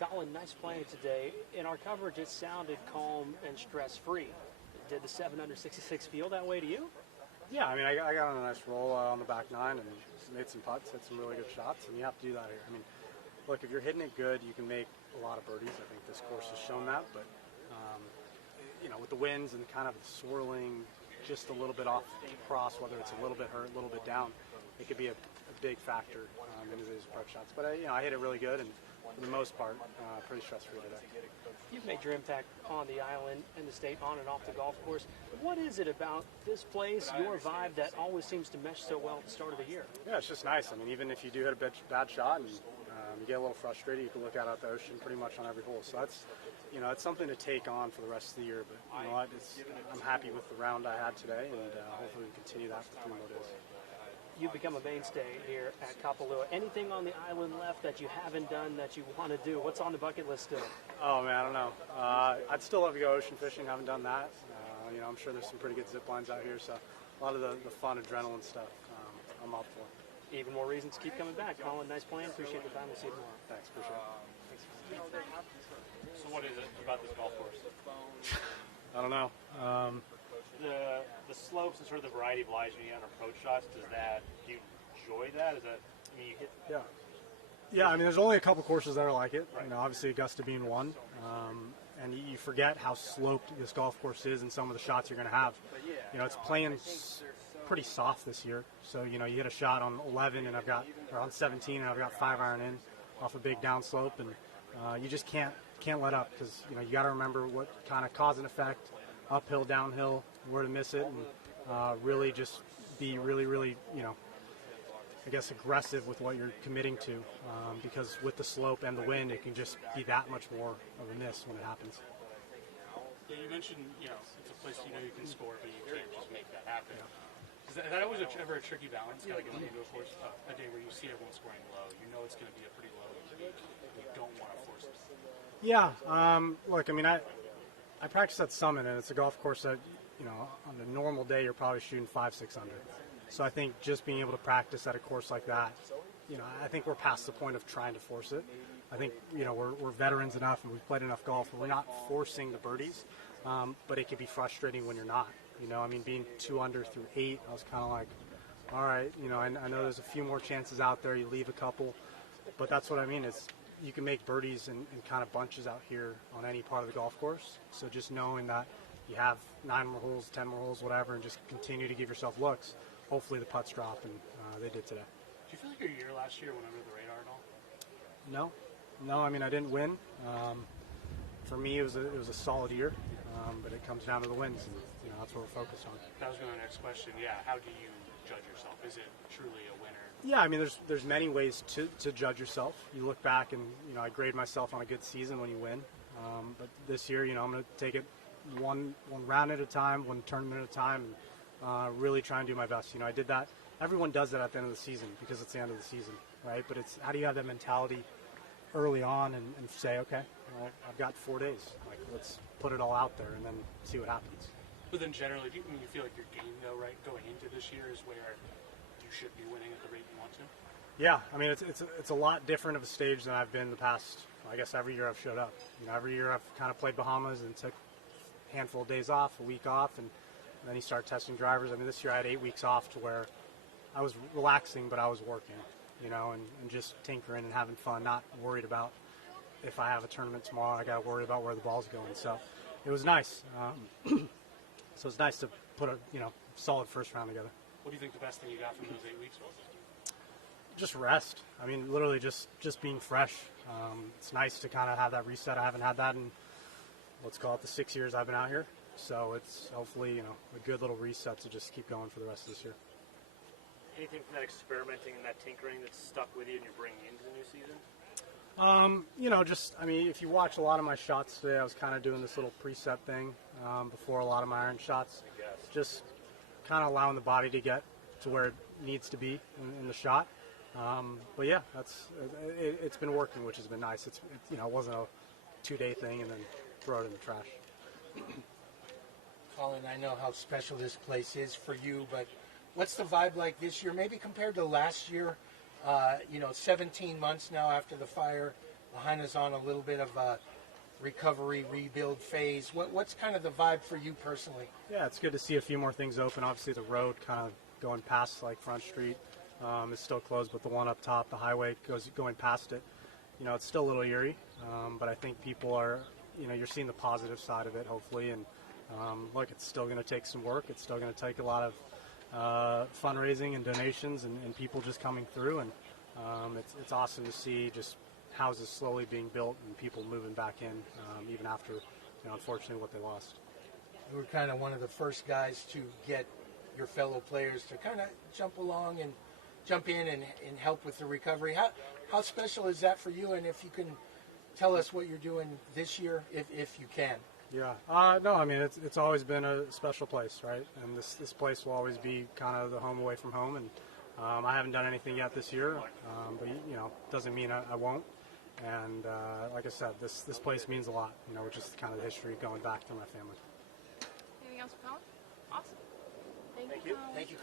Collin, nice playing today. In our coverage, it sounded calm and stress-free. Did the 7 under 66 feel that way to you? Yeah, I mean, I got on a nice roll on the back nine and made some putts, hit some really good shots, and you have to do that here. I mean, look, if you're hitting it good, you can make a lot of birdies. I think this course has shown that, but with the winds and kind of the swirling, just a little bit off the cross, whether it's a little bit hurt, a little bit down, it could be a big factor in these approach shots. But I hit it really good, and for the most part, pretty stress-free today. You've made your impact on the island and the state, on and off the golf course. What is it about this place, your vibe, that always seems to mesh so well at the start of the year? Yeah, it's just nice. I mean, even if you do hit a bad shot and you get a little frustrated, you can look out at the ocean pretty much on every hole. So that's, it's something to take on for the rest of the year. But you know what? I'm happy with the round I had today, and hopefully we can continue that for 3 more days. You've become a mainstay here at Kapalua. Anything on the island left that you haven't done that you want to do? What's on the bucket list still? Oh, man, I don't know. I'd still love to go ocean fishing. Haven't done that. I'm sure there's some pretty good zip lines out here, so a lot of the fun adrenaline stuff I'm up for. Even more reasons to keep coming back. Collin, nice playing. Appreciate the time. We'll see you tomorrow. Thanks. Appreciate it. So what is it about this golf course? I don't know. The slopes and sort of the variety of lies you have approach shots, do you enjoy that? You hit... Yeah, I mean, there's only a couple courses that are like it. Right. Obviously Augusta being one. And you forget how sloped this golf course is and some of the shots you're going to have. It's playing pretty soft this year. So, you hit a shot on 11 and on 17 and I've got 5-iron in off a big downslope, and you just can't let up, because, you got to remember what kind of cause and effect, uphill, downhill, where to miss it, and really just be really, aggressive with what you're committing to, because with the slope and the wind, it can just be that much more of a miss when it happens. Yeah, you mentioned, it's a place you can score, but you can't just make that happen. Yeah. Is that always ever a tricky balance, kind of going into a course, a day where you see everyone scoring low, it's going to be a pretty low week, you don't want to force it? Yeah, look, I mean, I practice at Summit, and it's a golf course that, on a normal day, you're probably shooting 500-600. So I think just being able to practice at a course like that, I think we're past the point of trying to force it. I think, we're veterans enough and we've played enough golf, and we're not forcing the birdies, but it can be frustrating when you're not. Being 2 under through 8, I was kind of like, all right, I know there's a few more chances out there. You leave a couple, but that's what I mean is you can make birdies in kind of bunches out here on any part of the golf course. So just knowing that you have 9 more holes, 10 more holes, whatever, and just continue to give yourself looks. Hopefully the putts drop, and they did today. Do you feel like your year last year went under the radar at all? No. I didn't win. For me, it was a solid year, but it comes down to the wins, and that's what we're focused on. That was going to be my next question. Yeah, how do you judge yourself? Is it truly a winner? Yeah, there's many ways to judge yourself. You look back, and I grade myself on a good season when you win. But this year, I'm going to take it one round at a time, one tournament at a time, and really try and do my best. I did that. Everyone does that at the end of the season because it's the end of the season, right? But it's how do you have that mentality early on and say, okay, well, I've got 4 days. Let's put it all out there and then see what happens. But then generally, do you feel like your game, though, right, going into this year is where you should be winning at the rate you want to? Yeah, it's a lot different of a stage than I've been the past, I guess, every year I've showed up. Every year I've kind of played Bahamas and took a handful of days off, a week off, and then you start testing drivers. This year I had 8 weeks off to where I was relaxing, but I was working, and just tinkering and having fun, not worried about if I have a tournament tomorrow, I got to worry about where the ball's going. So it was nice. So it's nice to put a solid first round together. What do you think the best thing you got from those 8 weeks was? Just rest. Literally just being fresh. It's nice to kind of have that reset. I haven't had that in, let's call it, the 6 years I've been out here. So it's hopefully, a good little reset to just keep going for the rest of this year. Anything from that experimenting and that tinkering that's stuck with you and you're bringing into the new season? If you watch a lot of my shots today, I was kind of doing this little preset thing before a lot of my iron shots. Just kind of allowing the body to get to where it needs to be in the shot. But yeah, it's been working, which has been nice. It wasn't a 2-day thing and then throw it in the trash. Collin, I know how special this place is for you, but what's the vibe like this year? Maybe compared to last year, 17 months now after the fire. Lahaina's on a little bit of a recovery, rebuild phase. What's kind of the vibe for you personally? Yeah, it's good to see a few more things open. Obviously, the road kind of going past like Front Street is still closed, but the one up top, the highway going past it. You know, it's still a little eerie, but I think people are, you know, you're seeing the positive side of it, hopefully. And look, it's still going to take some work. It's still going to take a lot of fundraising and donations and people just coming through. And it's awesome to see just houses slowly being built and people moving back in, even after, you know, unfortunately what they lost. You were kind of one of the first guys to get your fellow players to kind of jump in and help with the recovery. How special is that for you? And if you can tell us what you're doing this year, if you can. Yeah. No, I mean, it's always been a special place, right? And this place will always be kind of the home away from home. And I haven't done anything yet this year, but, you know, doesn't mean I won't. And like I said, this place means a lot, you know, which is kind of the history going back through my family. Anything else for Collin? Awesome. Thank you. Thank you.